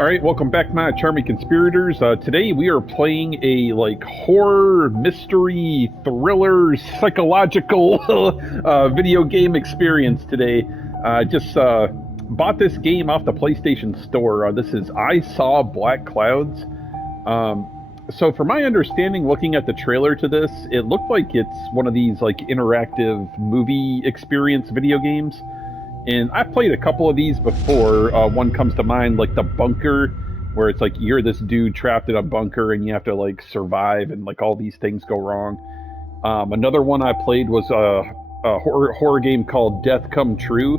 All right, welcome back, my charming conspirators. Today we are playing a horror, mystery, thriller, psychological video game experience today. Just bought this game off the PlayStation Store. This is I Saw Black Clouds. Um, so, from my understanding, looking at the trailer to this, it looked like it's one of these interactive movie experience video games. And I've played a couple of these before. One comes to mind, like The Bunker, where it's like you're this dude trapped in a bunker and you have to survive, and all these things go wrong. Another one I played was a horror game called Death Come True,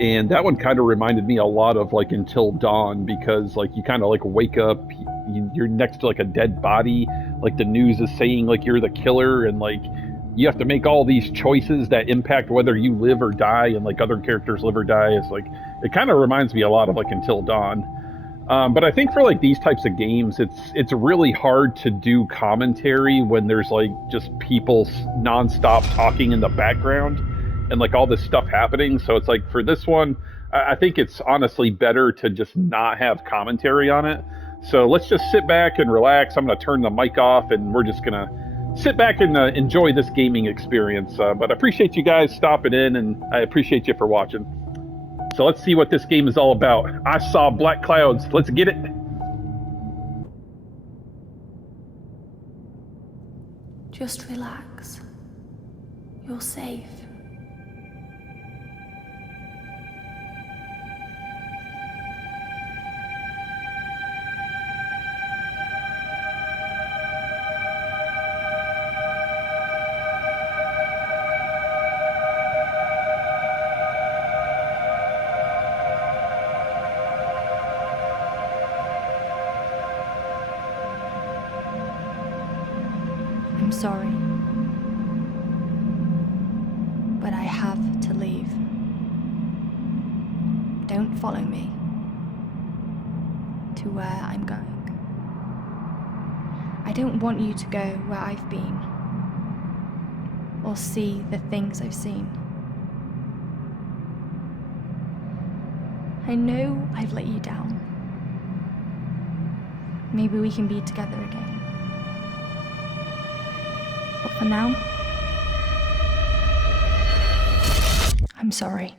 and that one kind of reminded me a lot of Until Dawn, because you kind of wake up, you're next to a dead body, the news is saying you're the killer, and you have to make all these choices that impact whether you live or die, and other characters live or die. Is it kind of reminds me a lot of Until Dawn. But I think for these types of games, it's really hard to do commentary when there's just people nonstop talking in the background, and all this stuff happening. So it's for this one, I think it's honestly better to just not have commentary on it. So let's just sit back and relax. I'm going to turn the mic off, and we're just going to sit back and enjoy this gaming experience. But I appreciate you guys stopping in, and I appreciate you for watching. So let's see what this game is all about. I Saw Black Clouds. Let's get it. Just relax. You're safe. I'm sorry, but I have to leave. Don't follow me to where I'm going. I don't want you to go where I've been or see the things I've seen. I know I've let you down. Maybe we can be together again. But for now, I'm sorry.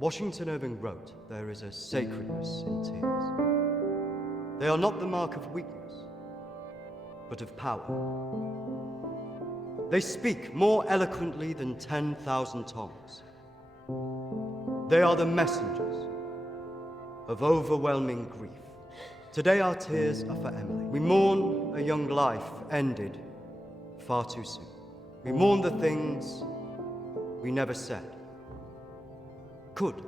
Washington Irving wrote, "There is a sacredness in tears. They are not the mark of weakness, but of power. They speak more eloquently than 10,000 tongues. They are the messengers of overwhelming grief. Today our tears are for Emily. We mourn a young life ended far too soon. We mourn the things we never said, could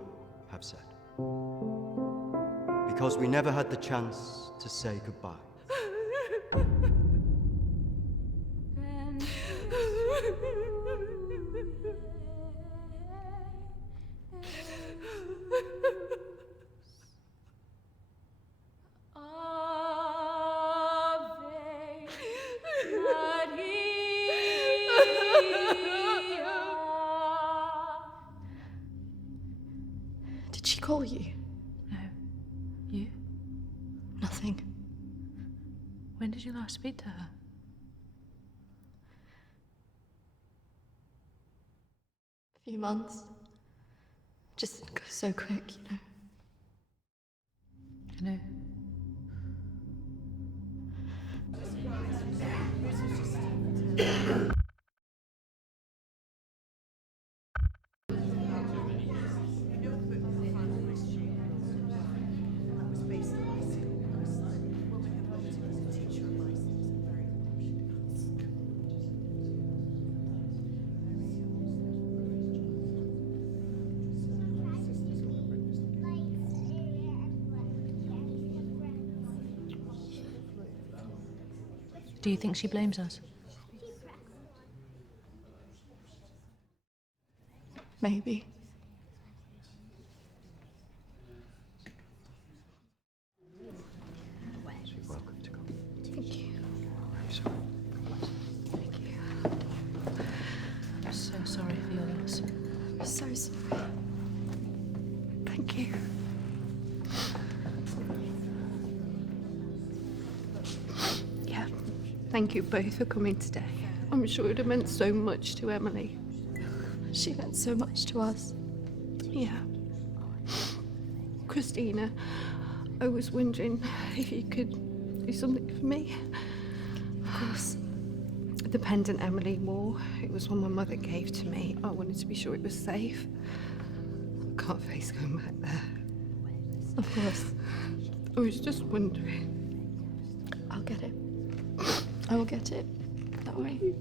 have said, because we never had the chance to say goodbye." Did she call you? No. You? Nothing. When did you last speak to her? A few months. Just goes so quick, you know. I know. Do you think she blames us? Maybe. Thank you. Yeah, thank you both for coming today. I'm sure it would have meant so much to Emily. She meant so much to us. Yeah. Kristina, I was wondering if you could do something for me. Of course. The pendant Emily wore, it was one my mother gave to me. I wanted to be sure it was safe. I can't face going back there. Of course. I was just wondering. I'll get it. I will get it. Don't worry.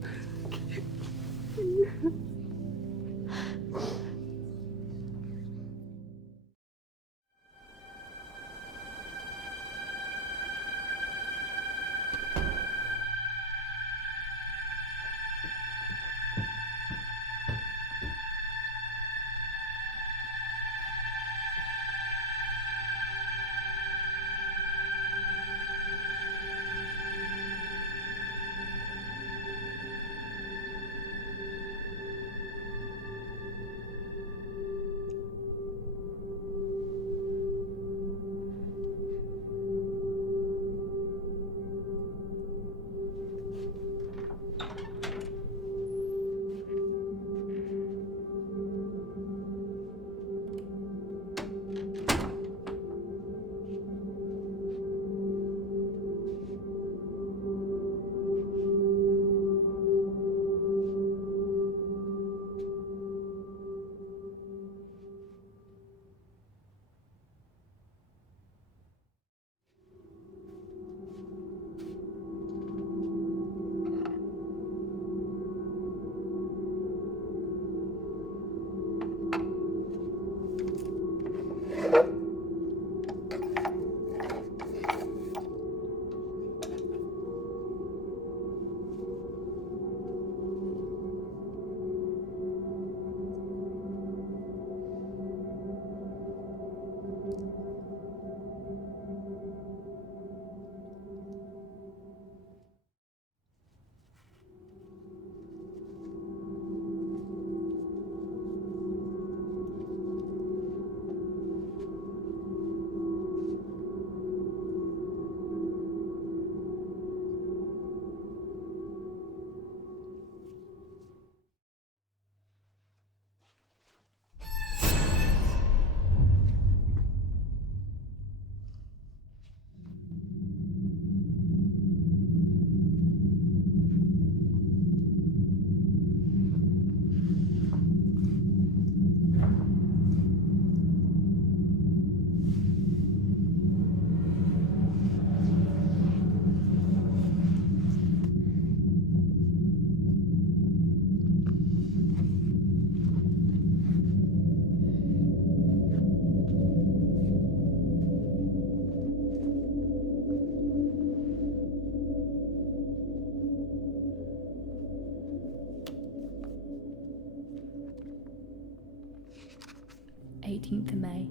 Of May.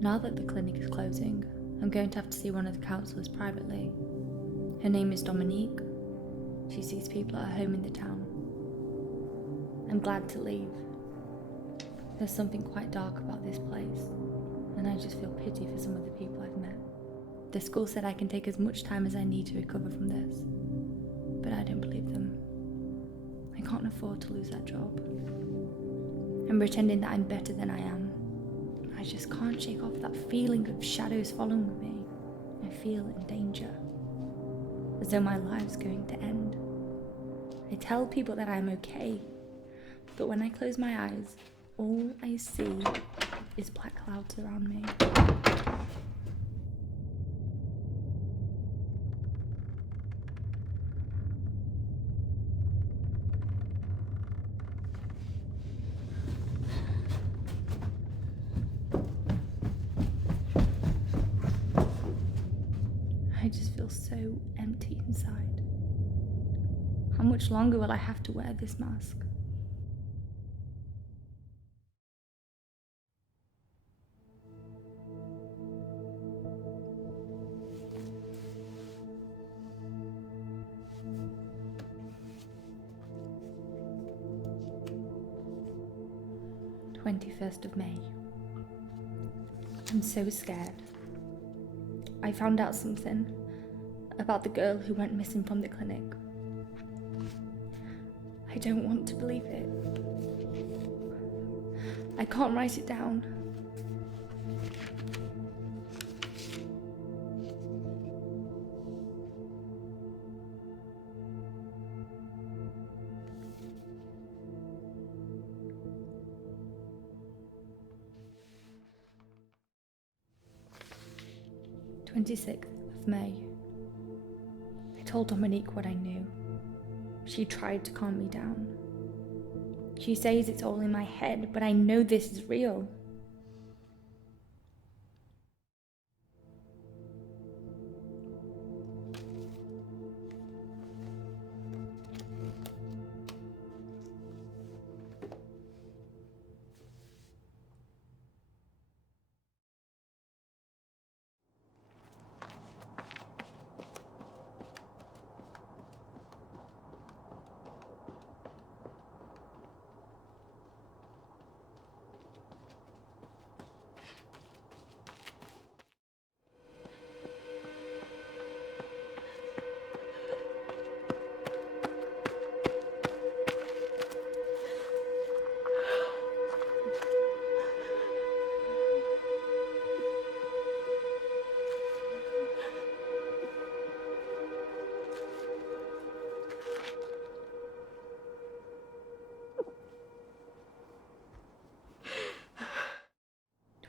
Now that the clinic is closing, I'm going to have to see one of the counsellors privately. Her name is Dominique. She sees people at her home in the town. I'm glad to leave. There's something quite dark about this place, and I just feel pity for some of the people I've met. The school said I can take as much time as I need to recover from this, but I don't believe them. I can't afford to lose that job. I'm pretending that I'm better than I am. I just can't shake off that feeling of shadows following me. I feel in danger, as though my life's going to end. I tell people that I'm okay, but when I close my eyes, all I see is black clouds around me. I just feel so empty inside. How much longer will I have to wear this mask? May 21st. I'm so scared. I found out something about the girl who went missing from the clinic. I don't want to believe it. I can't write it down. May 26th. I told Dominique what I knew. She tried to calm me down. She says it's all in my head, but I know this is real.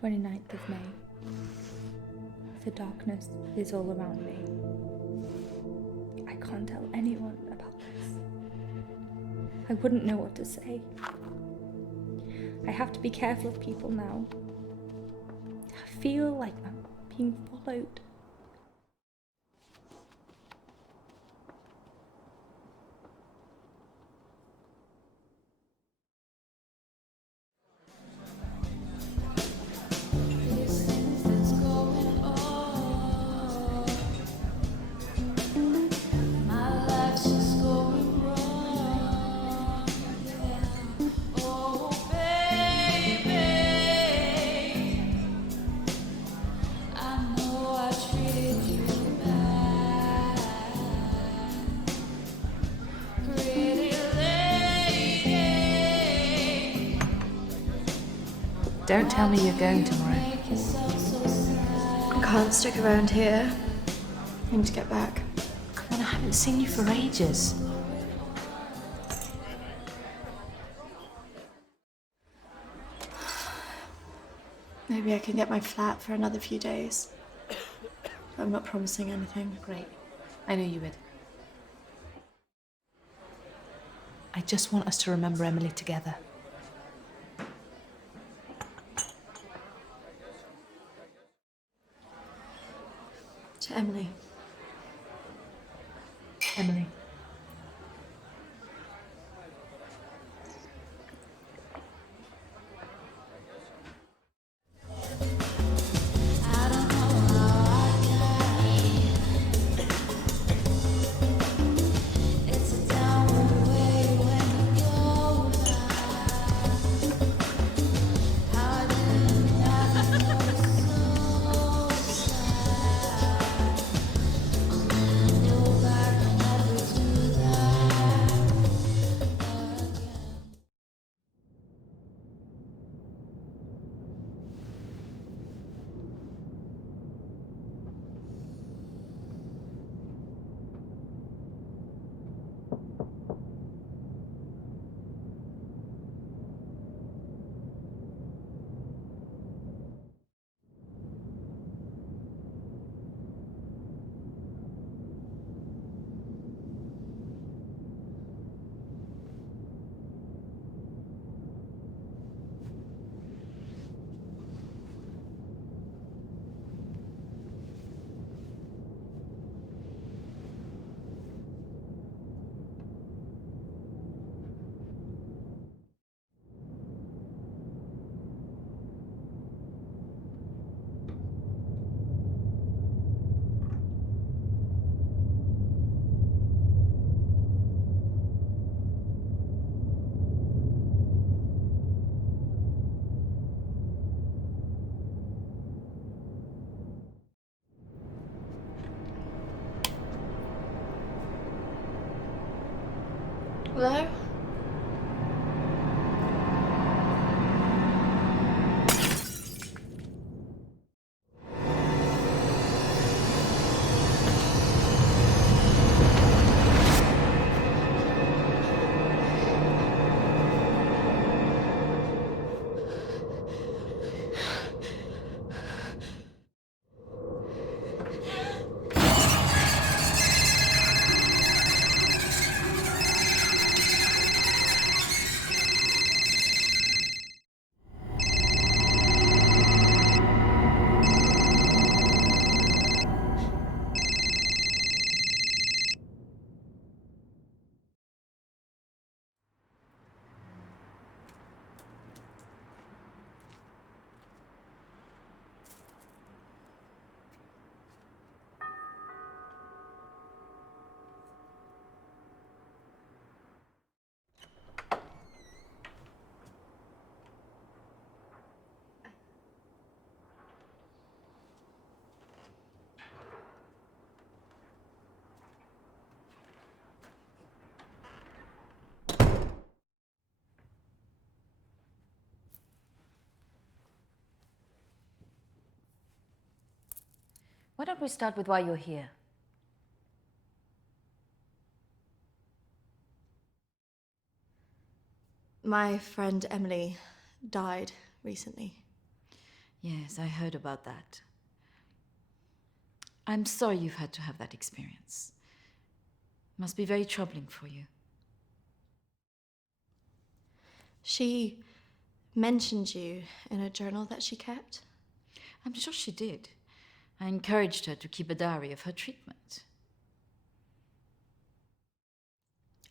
May 29th. The darkness is all around me. I can't tell anyone about this. I wouldn't know what to say. I have to be careful of people now. I feel like I'm being followed. Don't tell me you're going tomorrow. I can't stick around here. I need to get back. Come on, I haven't seen you for ages. Maybe I can get my flat for another few days. I'm not promising anything. Great. I knew you would. I just want us to remember Emily together. To Emily. Emily. Hello? Why don't we start with why you're here? My friend Emily died recently. Yes, I heard about that. I'm sorry you've had to have that experience. Must be very troubling for you. She mentioned you in a journal that she kept. I'm sure she did. I encouraged her to keep a diary of her treatment.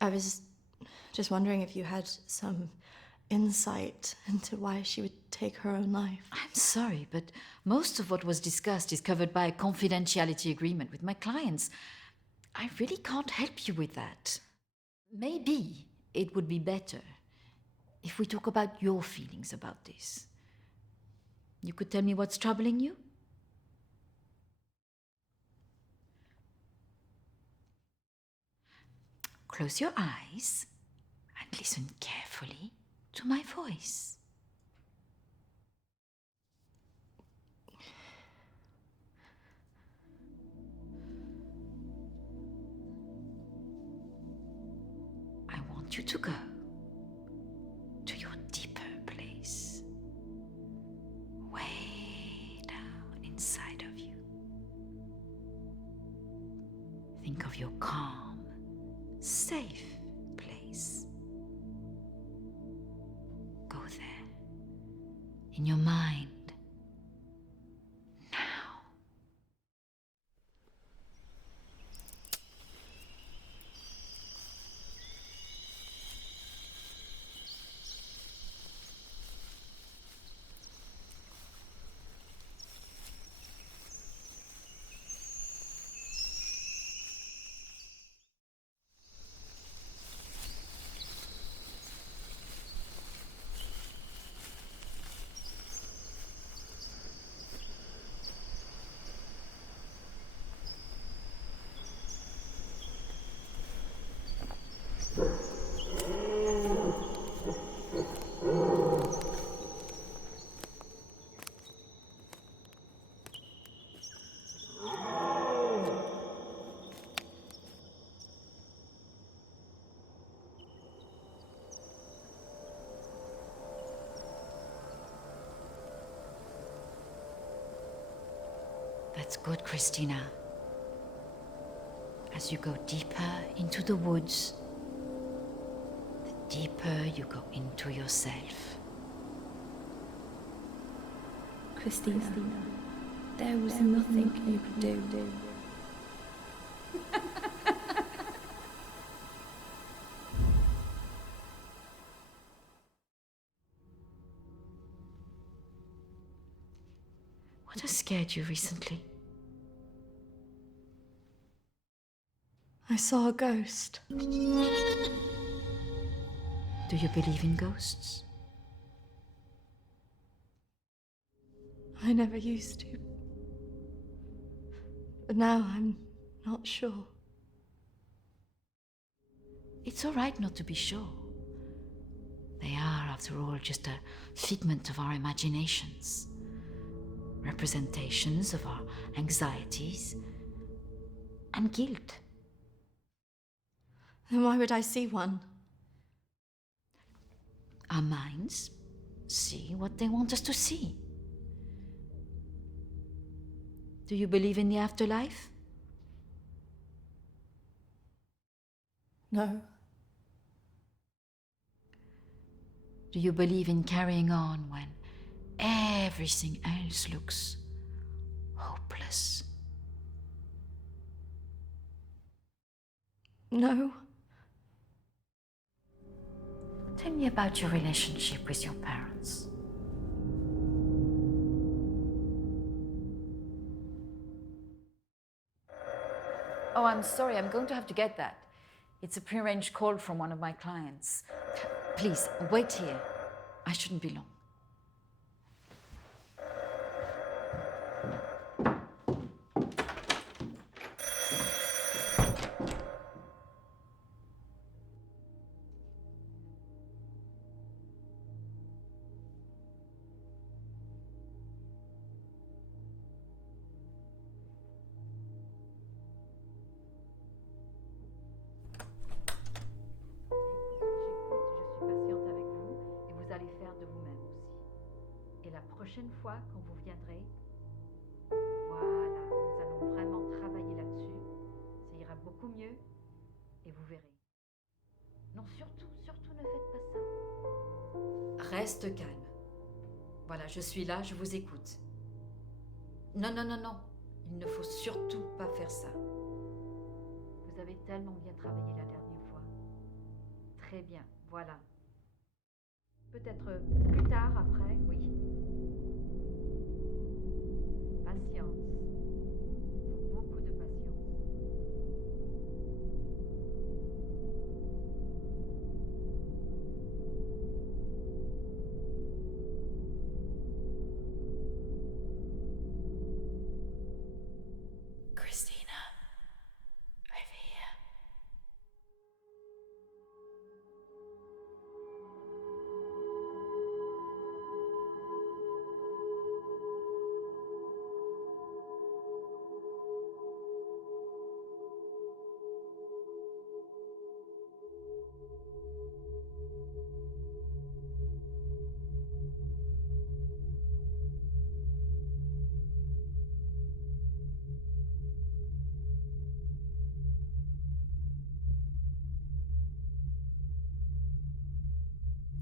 I was just wondering if you had some insight into why she would take her own life. I'm sorry, but most of what was discussed is covered by a confidentiality agreement with my clients. I really can't help you with that. Maybe it would be better if we talk about your feelings about this. You could tell me what's troubling you? Close your eyes and listen carefully to my voice. I want you to go to your deeper place, way down inside of you. Think of your calm, safe place. Go there, in your mind, now. That's good, Kristina. As you go deeper into the woods, the deeper you go into yourself. Kristina, there was nothing you could do. What has scared you recently? I saw a ghost. Do you believe in ghosts? I never used to. But now I'm not sure. It's all right not to be sure. They are, after all, just a figment of our imaginations, representations of our anxieties and guilt. Then why would I see one? Our minds see what they want us to see. Do you believe in the afterlife? No. Do you believe in carrying on when everything else looks hopeless? No. Tell me about your relationship with your parents. Oh, I'm sorry, I'm going to have to get that. It's a prearranged call from one of my clients. Please, wait here. I shouldn't be long. Prochaine fois, quand vous viendrez, voilà, nous allons vraiment travailler là-dessus. Ça ira beaucoup mieux et vous verrez. Non, surtout ne faites pas ça. Reste calme. Voilà, je suis là, je vous écoute. Non, il ne faut surtout pas faire ça. Vous avez tellement bien travaillé la dernière fois. Très bien, voilà. Peut-être plus tard, après, oui. Patience. Il faut beaucoup de patience. Kristina, over here.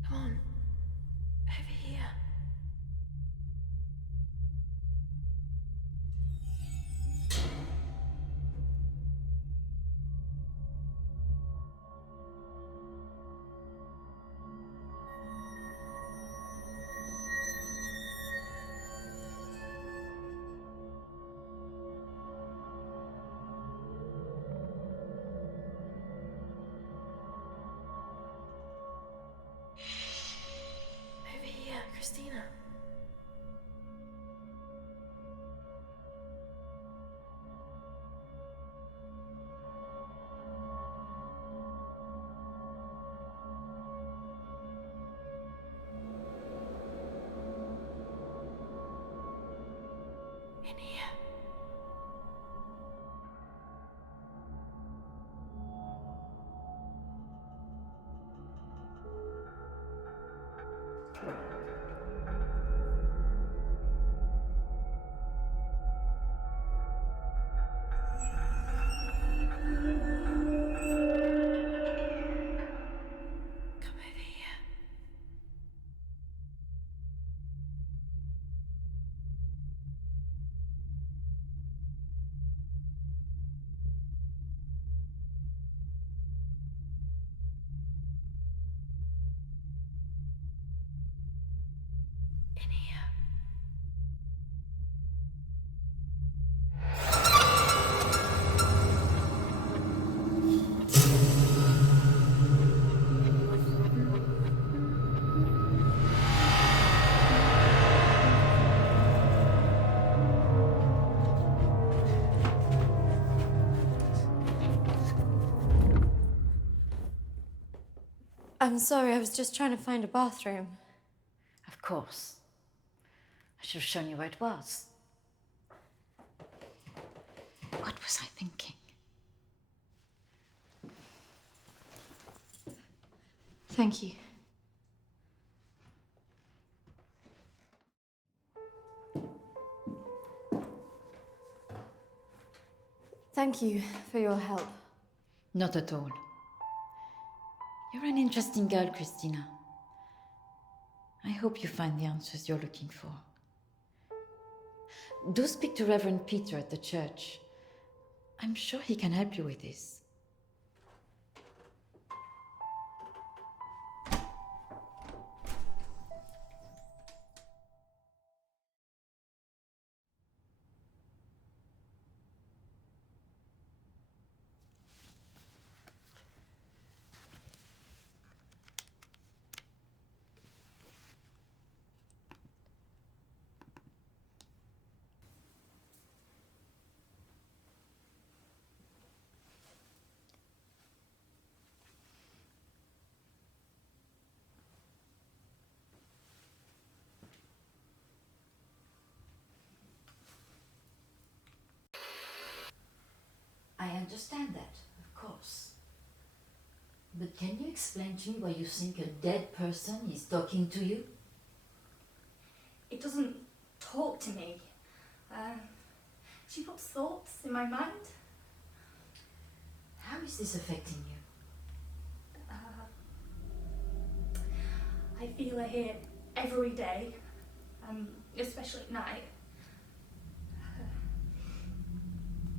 Come on, over here. Over here, Kristina. In here. Come over here. In here. I'm sorry, I was just trying to find a bathroom. Of course. I should have shown you where it was. What was I thinking? Thank you. Thank you for your help. Not at all. You're an interesting girl, Kristina. I hope you find the answers you're looking for. Do speak to Reverend Peter at the church. I'm sure he can help you with this. I understand that, of course. But can you explain to me why you think a dead person is talking to you? It doesn't talk to me. She puts thoughts in my mind. How is this affecting you? I feel her here every day, especially at night.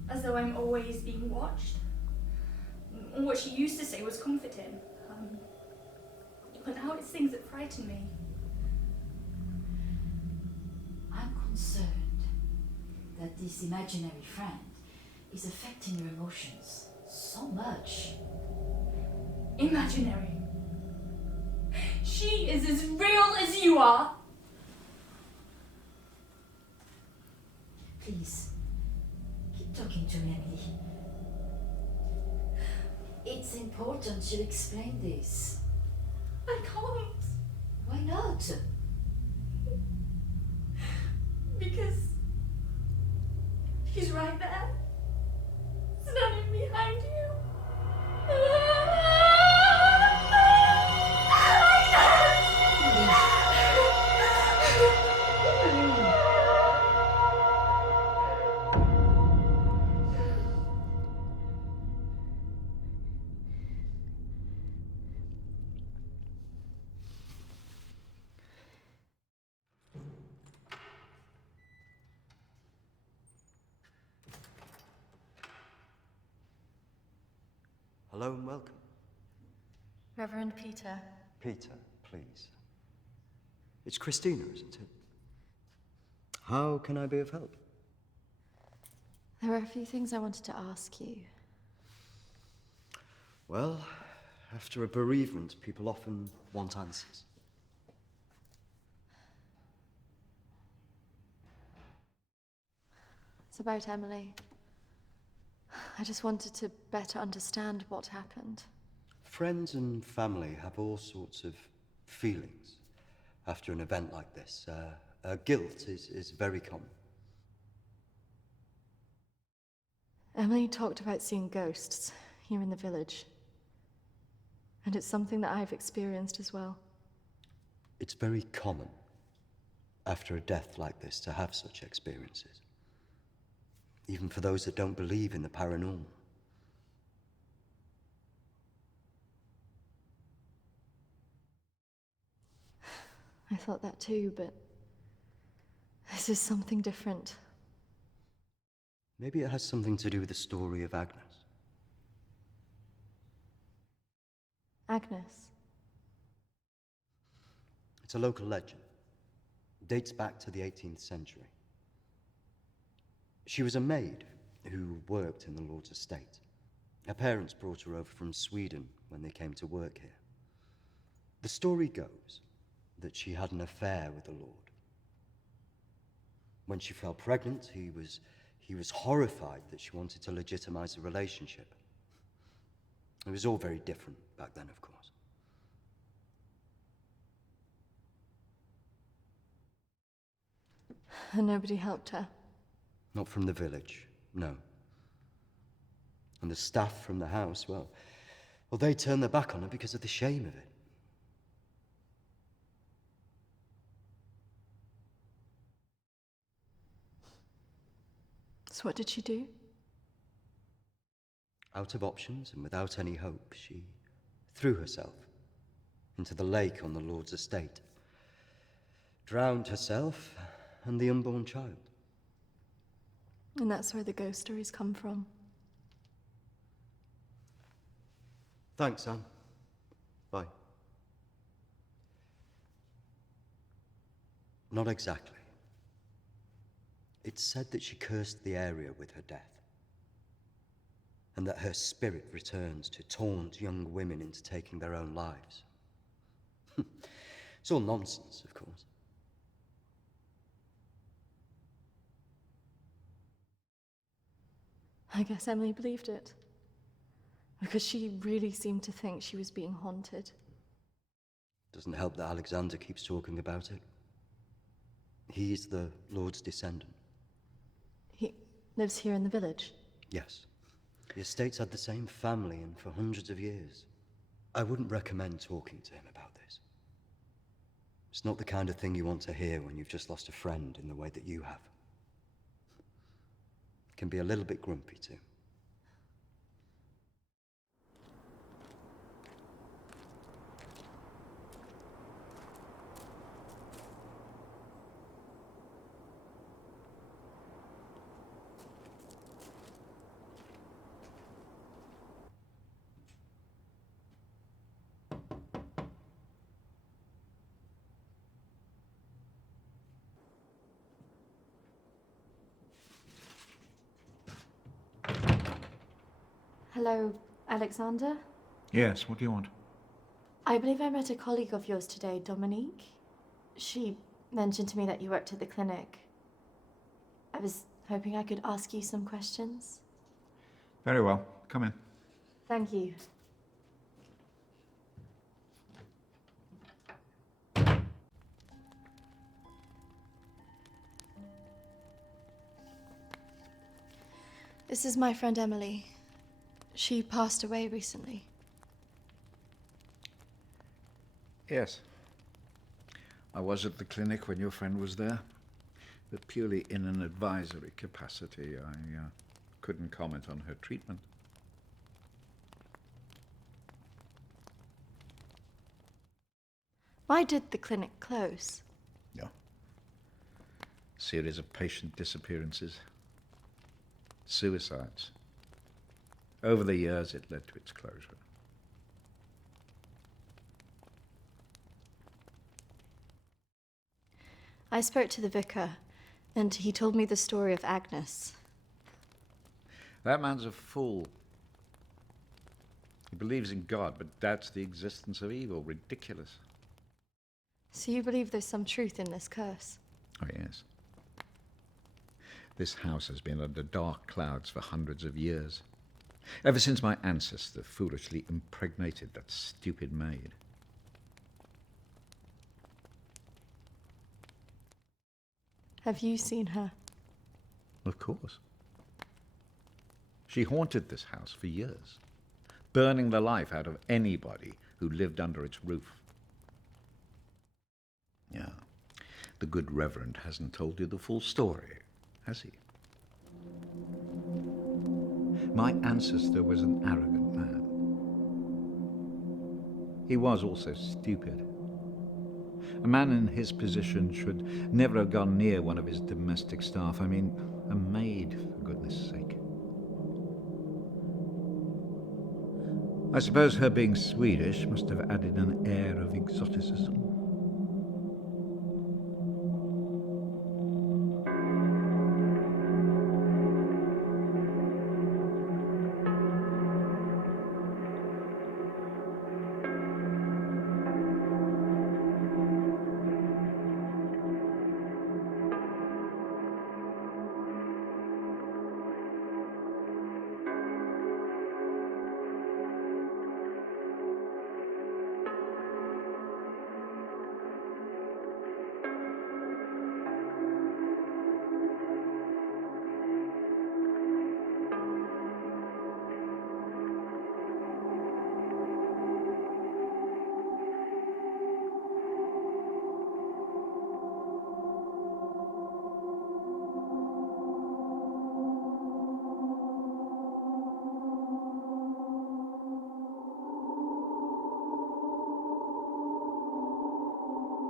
As though I'm always being watched. What she used to say was comforting. But now it's things that frighten me. I'm concerned that this imaginary friend is affecting your emotions so much. Imaginary. She is as real as you are. Please, keep talking to me, Emily. It's important you explain this. I can't. Why not? Because she's right there. Standing behind you. Hello and welcome. Reverend Peter. Peter, please. It's Kristina, isn't it? How can I be of help? There were a few things I wanted to ask you. Well, after a bereavement, people often want answers. It's about Emily. I just wanted to better understand what happened. Friends and family have all sorts of feelings after an event like this. Guilt is very common. Emily talked about seeing ghosts here in the village. And it's something that I've experienced as well. It's very common after a death like this to have such experiences. Even for those that don't believe in the paranormal. I thought that too, but this is something different. Maybe it has something to do with the story of Agnes. Agnes. It's a local legend. It dates back to the 18th century. She was a maid who worked in the Lord's estate. Her parents brought her over from Sweden when they came to work here. The story goes that she had an affair with the Lord. When she fell pregnant, he was horrified that she wanted to legitimize the relationship. It was all very different back then, of course. And nobody helped her? Not from the village, no. And the staff from the house, well, they turned their back on her because of the shame of it. So what did she do? Out of options and without any hope, she threw herself into the lake on the Lord's estate, drowned herself and the unborn child. And that's where the ghost stories come from. Thanks, Anne. Bye. Not exactly. It's said that she cursed the area with her death, and that her spirit returns to taunt young women into taking their own lives. It's all nonsense, of course. I guess Emily believed it. Because she really seemed to think she was being haunted. Doesn't help that Alexander keeps talking about it. He's the Lord's descendant. He lives here in the village? Yes. The estate's had the same family and for hundreds of years. I wouldn't recommend talking to him about this. It's not the kind of thing you want to hear when you've just lost a friend in the way that you have. Can be a little bit grumpy too. Hello, Alexander? Yes, what do you want? I believe I met a colleague of yours today, Dominique. She mentioned to me that you worked at the clinic. I was hoping I could ask you some questions. Very well. Come in. Thank you. This is my friend Emily. She passed away recently. Yes. I was at the clinic when your friend was there, but purely in an advisory capacity. I couldn't comment on her treatment. Why did the clinic close? Yeah. Series of patient disappearances. Suicides. Over the years, it led to its closure. I spoke to the vicar, and he told me the story of Agnes. That man's a fool. He believes in God, but doubts the existence of evil. Ridiculous. So you believe there's some truth in this curse? Oh, yes. This house has been under dark clouds for hundreds of years. Ever since my ancestor foolishly impregnated that stupid maid. Have you seen her? Of course. She haunted this house for years, burning the life out of anybody who lived under its roof. Yeah, the good Reverend hasn't told you the full story, has he? My ancestor was an arrogant man. He was also stupid. A man in his position should never have gone near one of his domestic staff. I mean, a maid, for goodness sake. I suppose her being Swedish must have added an air of exoticism.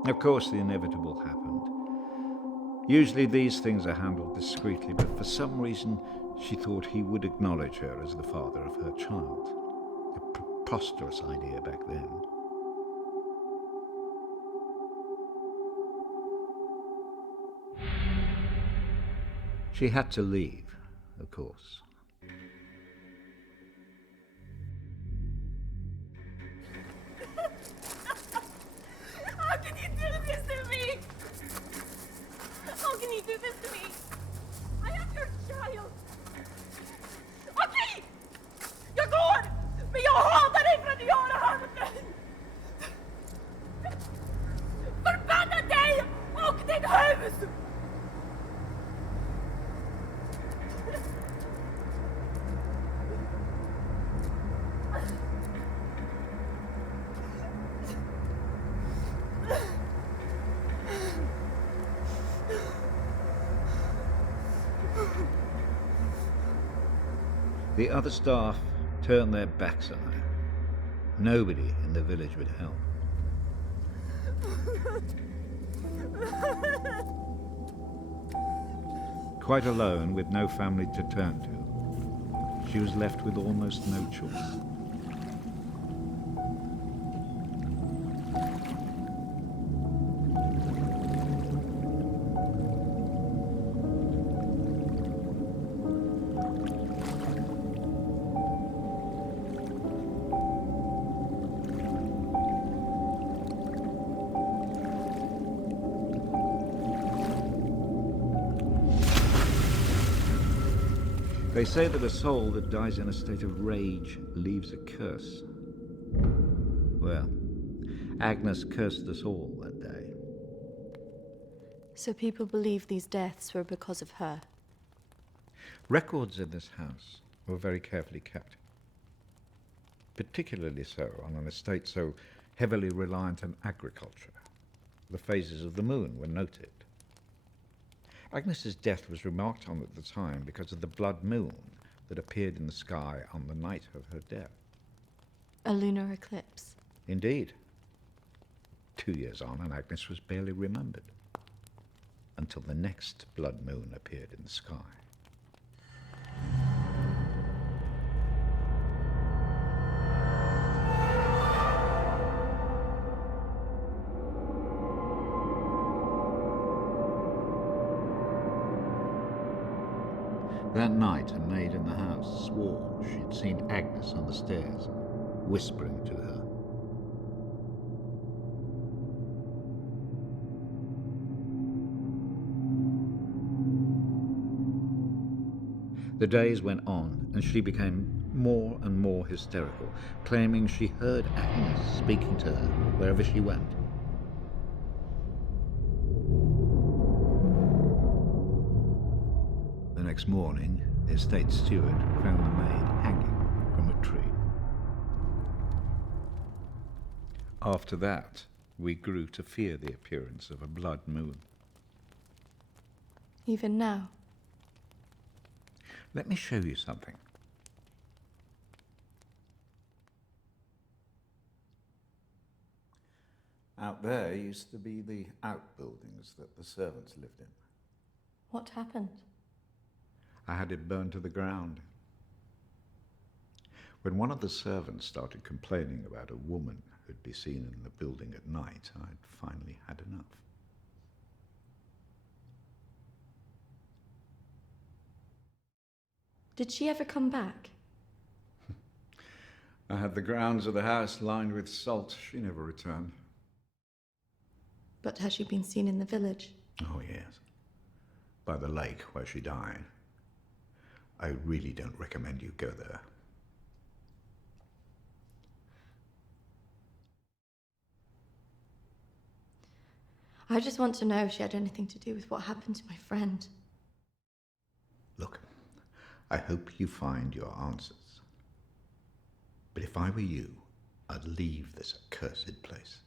Of course, the inevitable happened. Usually these things are handled discreetly, but for some reason she thought he would acknowledge her as the father of her child. A preposterous idea back then. She had to leave, of course. How can you do this to me? How can you do this to me? I am your child. Okej! Jag går! Men jag hatar dig för att göra handen! Förbanna dig och ditt hus! The other staff turned their backs on her. Nobody in the village would help. Quite alone, with no family to turn to, she was left with almost no choice. They say that a soul that dies in a state of rage leaves a curse. Well, Agnes cursed us all that day. So people believe these deaths were because of her. Records in this house were very carefully kept. Particularly so on an estate so heavily reliant on agriculture. The phases of the moon were noted. Agnes's death was remarked on at the time because of the blood moon that appeared in the sky on the night of her death. A lunar eclipse. Indeed. 2 years on, and Agnes was barely remembered, until the next blood moon appeared in the sky. That night, a maid in the house swore she'd seen Agnes on the stairs, whispering to her. The days went on, and she became more and more hysterical, claiming she heard Agnes speaking to her wherever she went. The next morning, the estate steward found the maid hanging from a tree. After that, we grew to fear the appearance of a blood moon. Even now. Let me show you something. Out there used to be the outbuildings that the servants lived in. What happened? I had it burned to the ground. When one of the servants started complaining about a woman who'd be seen in the building at night, I'd finally had enough. Did she ever come back? I had the grounds of the house lined with salt. She never returned. But has she been seen in the village? Oh, yes. By the lake where she died. I really don't recommend you go there. I just want to know if she had anything to do with what happened to my friend. Look, I hope you find your answers. But if I were you, I'd leave this accursed place.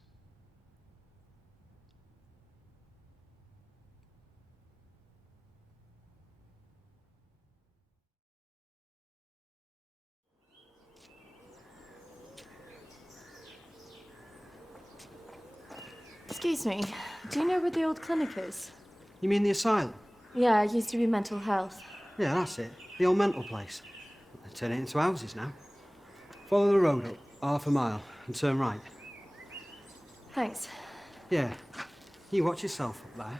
Excuse me, do you know where the old clinic is? You mean the asylum? Yeah, it used to be mental health. Yeah, that's it. The old mental place. They turn it into houses now. Follow the road up, half a mile, and turn right. Thanks. Yeah. You watch yourself up there.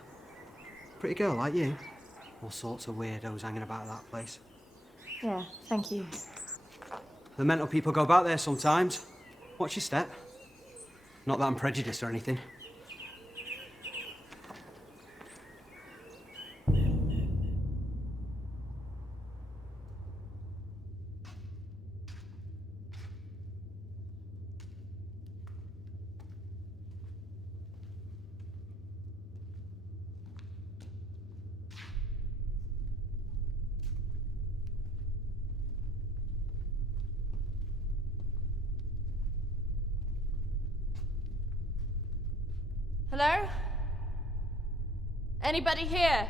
Pretty girl like you. All sorts of weirdos hanging about that place. Yeah, thank you. The mental people go about there sometimes. Watch your step. Not that I'm prejudiced or anything. Hello? Anybody here?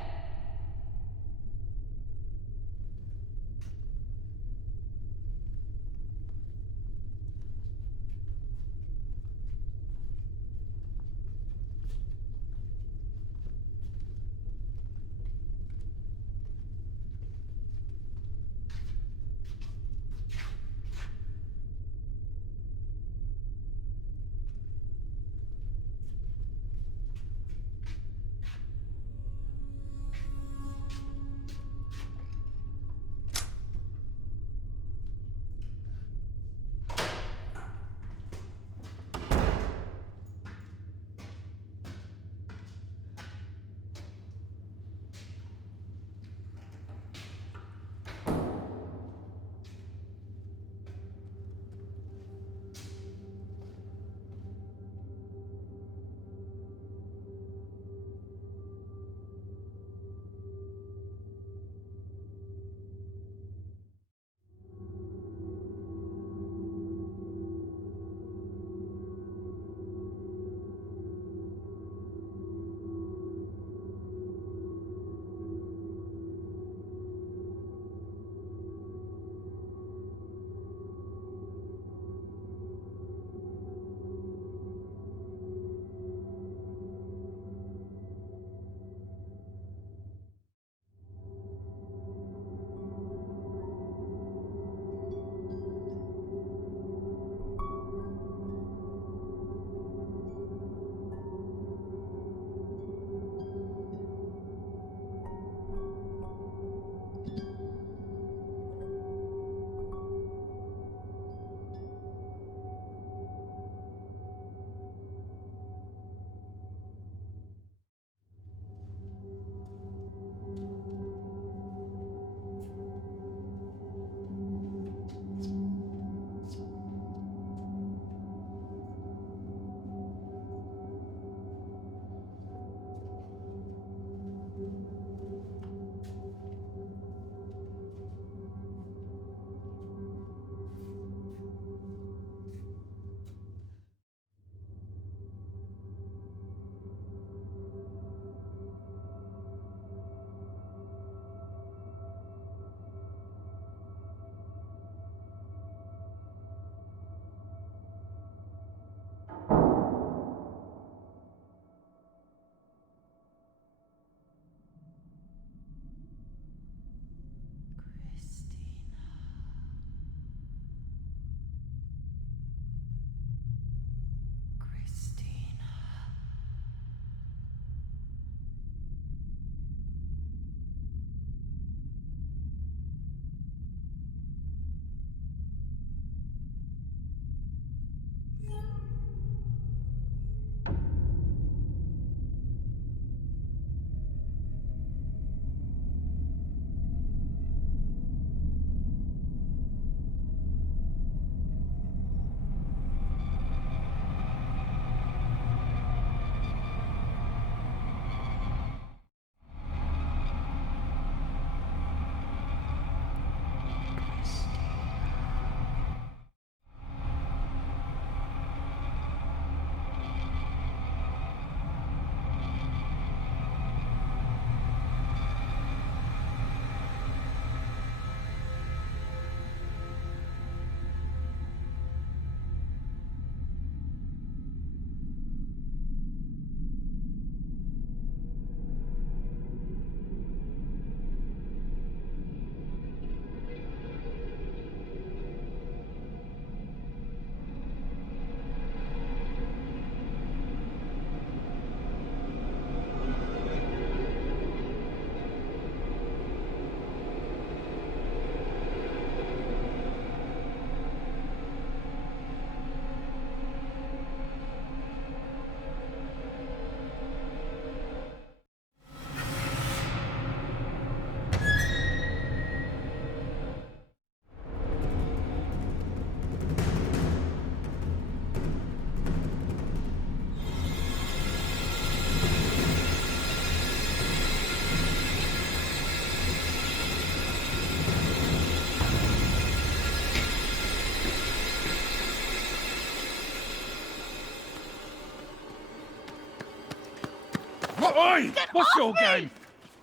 Oi! Get What's off your me! game?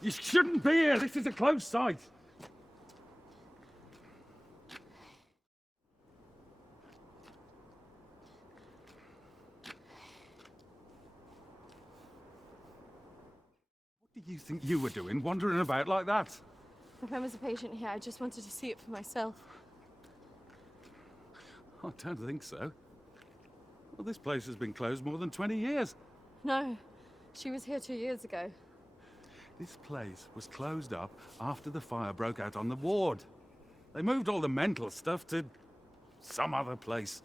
You shouldn't be here. This is a closed site. What do you think you were doing, wandering about like that? If I was a patient here, I just wanted to see it for myself. I don't think so. Well, this place has been closed more than 20 years. No, she was here 2 years ago. This place was closed up after the fire broke out on the ward. They moved all the mental stuff to some other place.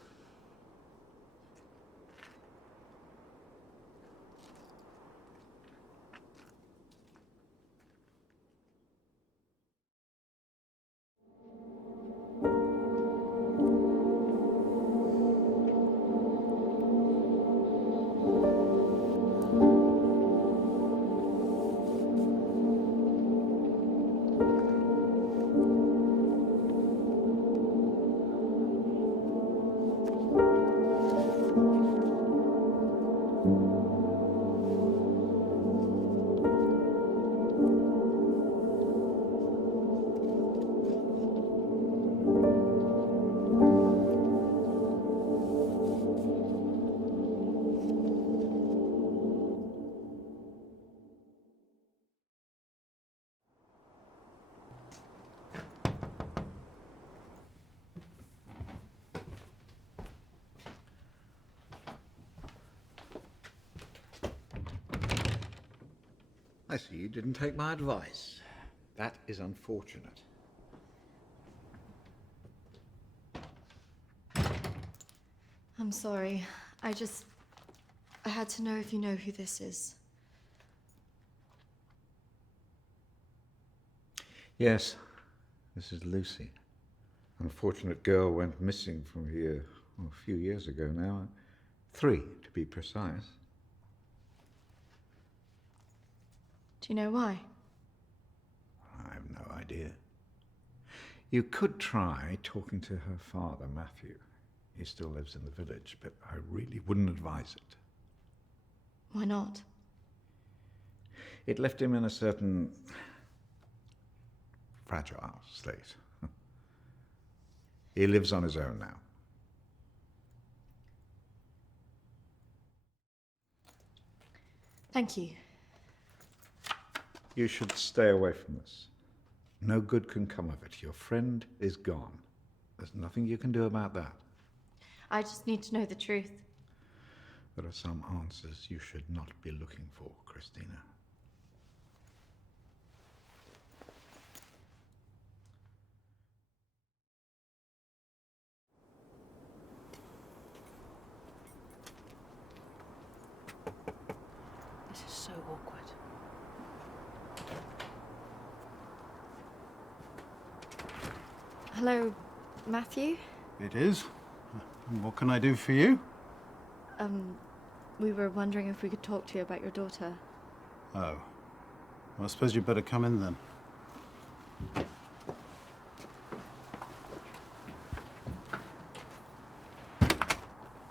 I see you didn't take my advice. That is unfortunate. I'm sorry. I had to know if you know who this is. Yes, this is Lucy. Unfortunate girl went missing from here a few years ago now. 3, to be precise. Do you know why? I have no idea. You could try talking to her father, Matthew. He still lives in the village, but I really wouldn't advise it. Why not? It left him in a certain fragile state. He lives on his own now. Thank you. You should stay away from this. No good can come of it. Your friend is gone. There's nothing you can do about that. I just need to know the truth. There are some answers you should not be looking for, Kristina. This is so awkward. Hello, Matthew? It is. What can I do for you? We were wondering if we could talk to you about your daughter. Oh. Well, I suppose you'd better come in then.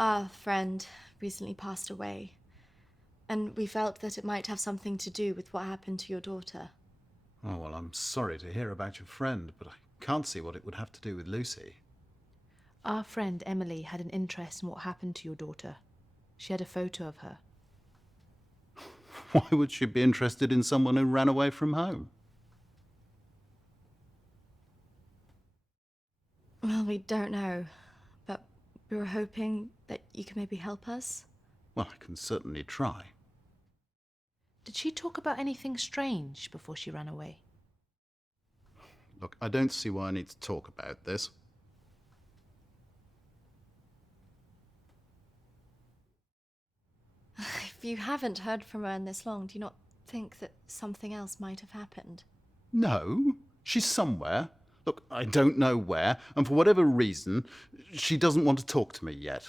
Our friend recently passed away, and we felt that it might have something to do with what happened to your daughter. Oh, well, I'm sorry to hear about your friend, but I can't see what it would have to do with Lucy. Our friend Emily had an interest in what happened to your daughter. She had a photo of her. Why would she be interested in someone who ran away from home? Well, we don't know, but we were hoping that you could maybe help us. Well, I can certainly try. Did she talk about anything strange before she ran away? Look, I don't see why I need to talk about this. If you haven't heard from her in this long, do you not think that something else might have happened? No, she's somewhere. Look, I don't know where, and for whatever reason, she doesn't want to talk to me yet.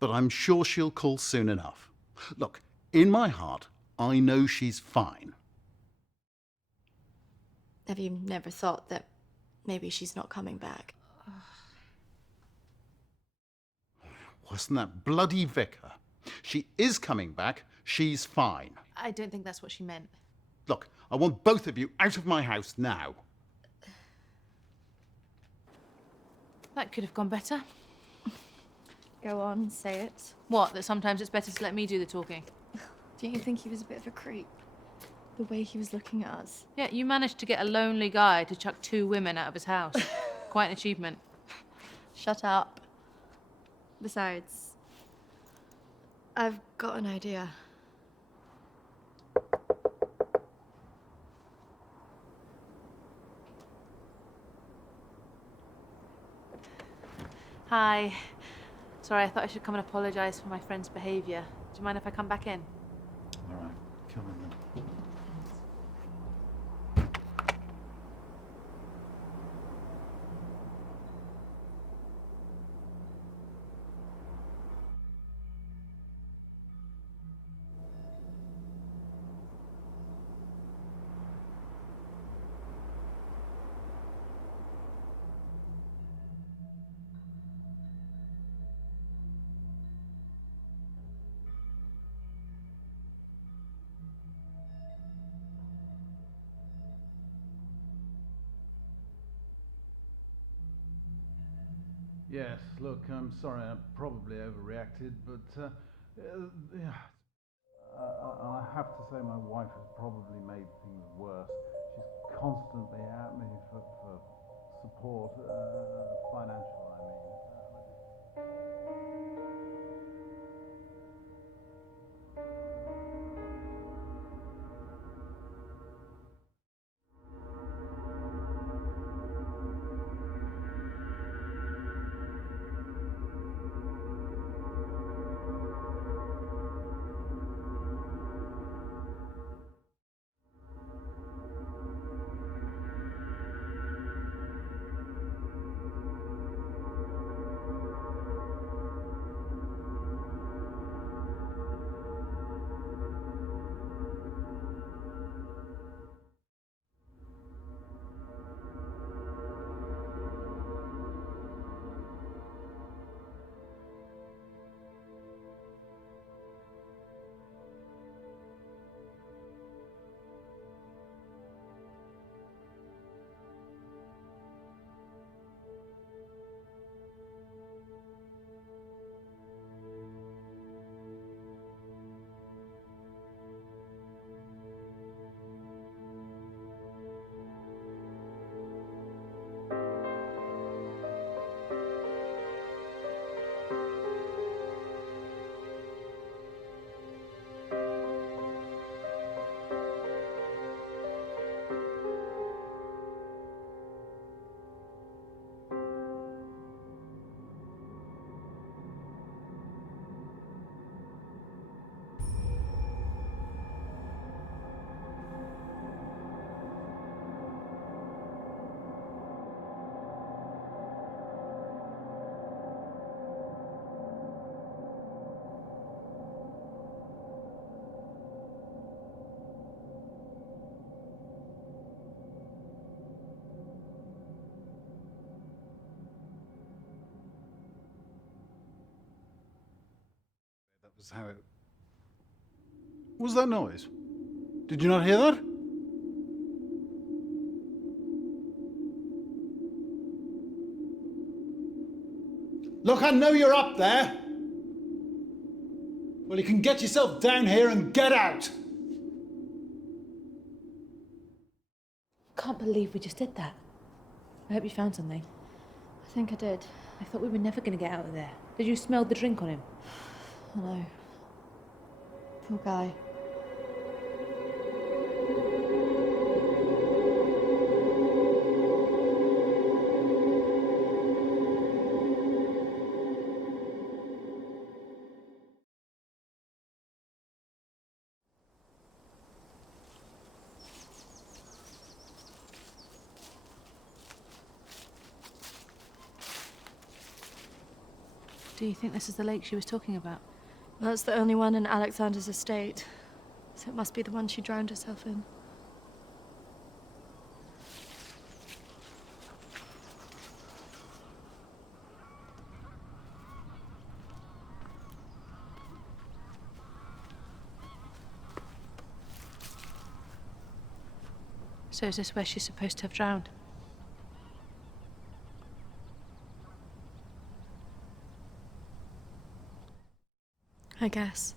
But I'm sure she'll call soon enough. Look, in my heart, I know she's fine. Have you never thought that maybe she's not coming back? Wasn't that bloody vicar? She is coming back. She's fine. I don't think that's what she meant. Look, I want both of you out of my house now. That could have gone better. Go on, say it. What, that sometimes it's better to let me do the talking? Don't you think he was a bit of a creep? The way he was looking at us. Yeah, you managed to get a lonely guy to chuck 2 women out of his house. Quite an achievement. Shut up. Besides, I've got an idea. Hi. Sorry, I thought I should come and apologise for my friend's behaviour. Do you mind if I come back in? All right, come in then. Yes, look, I'm sorry, I probably overreacted, but yeah. I have to say my wife has probably made things worse. She's constantly at me for support, financial, I mean. That was how it... What was that noise? Did you not hear that? Look, I know you're up there. Well, you can get yourself down here and get out. Can't believe we just did that. I hope you found something. I think I did. I thought we were never going to get out of there. Did you smell the drink on him? I know. Poor guy. Do you think this is the lake she was talking about? That's the only one in Alexander's estate, so it must be the one she drowned herself in. So is this where she's supposed to have drowned? I guess.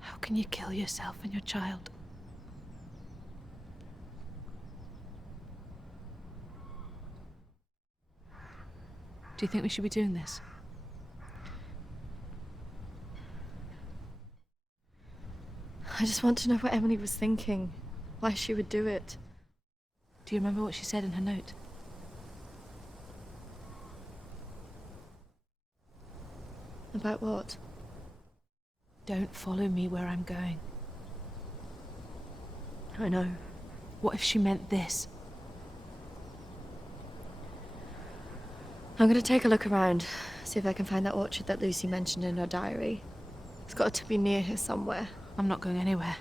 How can you kill yourself and your child? Do you think we should be doing this? I just want to know what Emily was thinking. Why she would do it. Do you remember what she said in her note? About what? Don't follow me where I'm going. I know. What if she meant this? I'm gonna take a look around, see if I can find that orchard that Lucy mentioned in her diary. It's got to be near here somewhere. I'm not going anywhere.